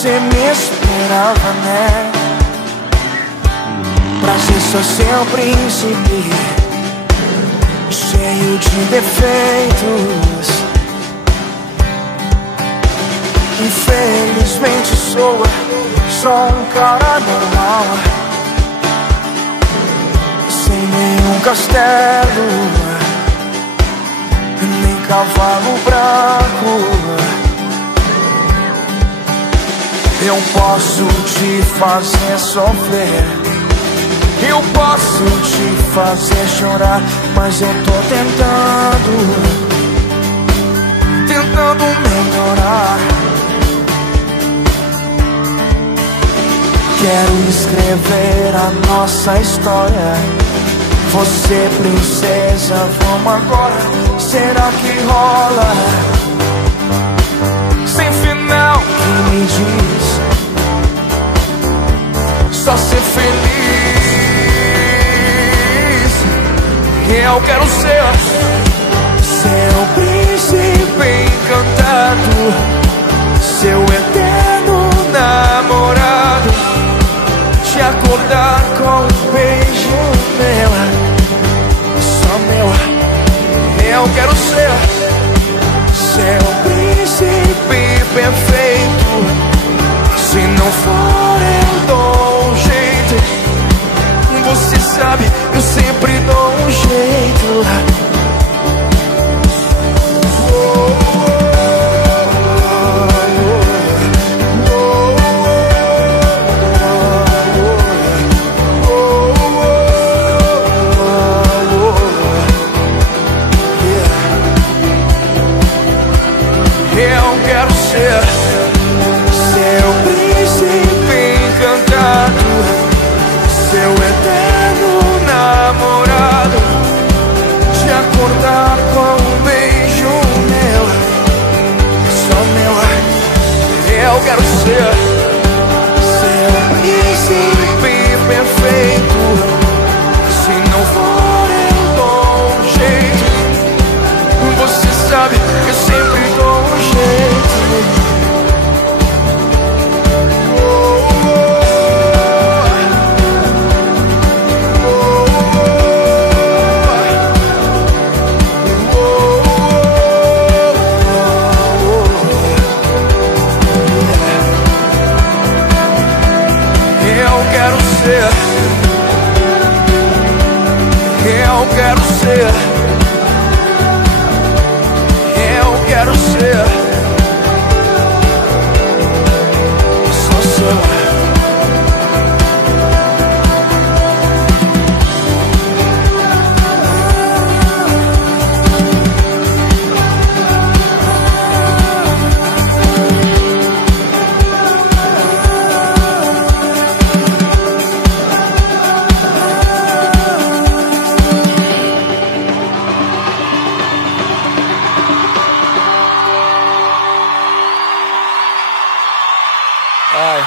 você me esperava, né? Pra ser só seu príncipe, cheio de defeitos. Infelizmente sou só um cara normal, sem nenhum castelo, nem cavalo branco. Eu posso te fazer sofrer, eu posso te fazer chorar, mas eu tô tentando melhorar. Quero escrever a nossa história. Você, princesa, vamos agora. Será que rola? Sem final, que me diz? Só ser feliz. Eu quero ser seu príncipe encantado, seu eterno namorado, te acordar com um beijo meu, só meu. Eu quero ser seu príncipe perfeito. Se não for, eu dou um jeito. Você sabe, eu sempre dou um jeito. Eu quero ser seu príncipe encantado, seu eterno namorado, te acordar com um beijo meu, só meu. Eu quero ser seu príncipe perfeito. Se não for, eu dou um jeito. Você sabe que eu sempre dou um jeito. Eu quero ser, eu quero ser, eu quero ser só seu. Ai.